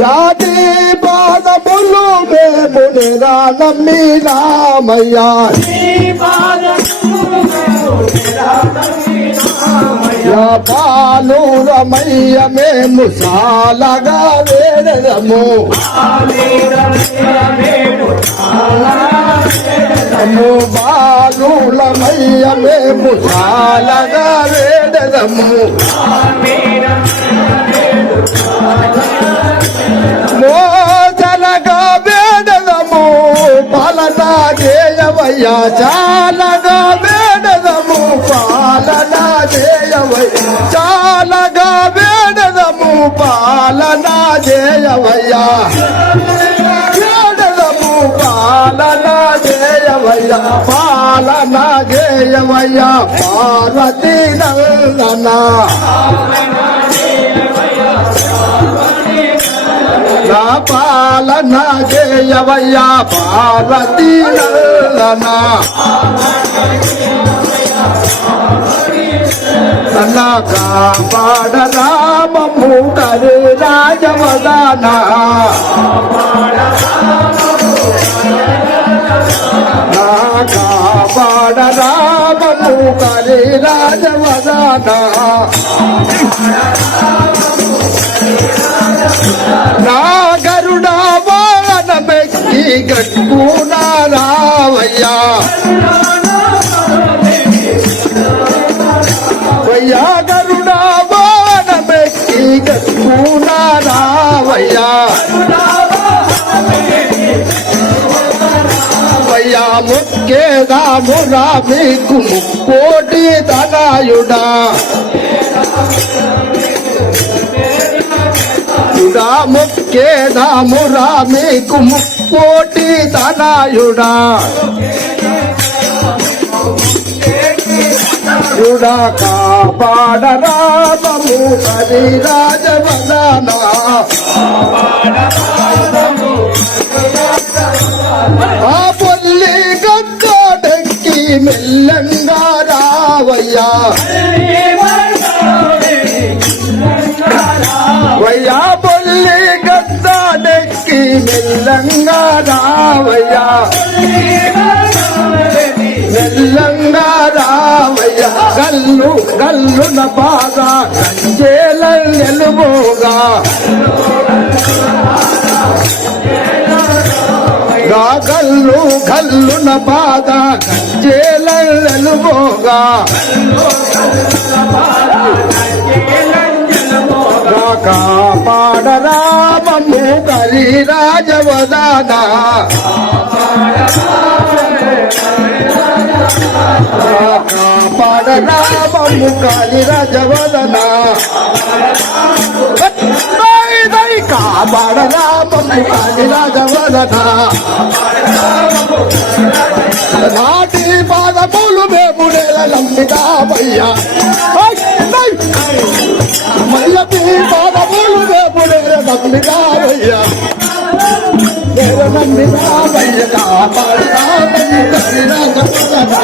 రాతి పాదములు మేము నమ్మినామయ్యా పాలురమయ్య మేము చాలగా వేడము బాలులమయ్య మేము చాలగా వేడము మోచలగా వేడము పాలన చేయవయ్యా చాలగా వేడము పాలన చేయవయ్యా చాలగా వేడము పాలన చేయవయ్యా వేడము పాలన చేయవయ్యా పాలన చేయవయ్యా పార్వతీ నందన నా పాలన చేయవయ్యా పార్వతీ నందన నా కాపాడరా మమ్ము కరి రాజవదన నా కాపాడరా మమ్ము కరి రాజవదన నా గరుడా వానమెక్కి గట్టునా రావయ్యా వయ్యా గరుడా వానమెక్కి గట్టునా రావయ్యా వయ్యా ముక్కేదామురా మీకు ముక్కోటి ధనాయుడా ముక్కేదామురా మీకు ముక్కోటి ధనాయుడా యుడా కాపాడరా మమ్ము కరి రాజవదన ఆ పొల్లి గద్దోడెక్కి మెల్లంగా రావయ్యా వయ్యా పొల్లి గద్దోడెక్కి మెల్లంగా రావయ్యా మెల్లంగా రావయ్యా గల్లు గల్లున బాగా కంచేల నిలువుగా గల్లు గల్లున బాగా కంచేల నిలువుగా కాపాడరా మమ్ము కరి రాజవదన కాపాడరా మమ్ము కరి రాజవదన కాపాడరా మమ్ము కరి రాజవదన నాటి పాదములు మేము నమ్మినామయ్యా మయ్యపి పాదములు మేము నమ్మినామయ్యా నమ్మినామయ్య కాపాడరా మమ్ము కరి రాజవదన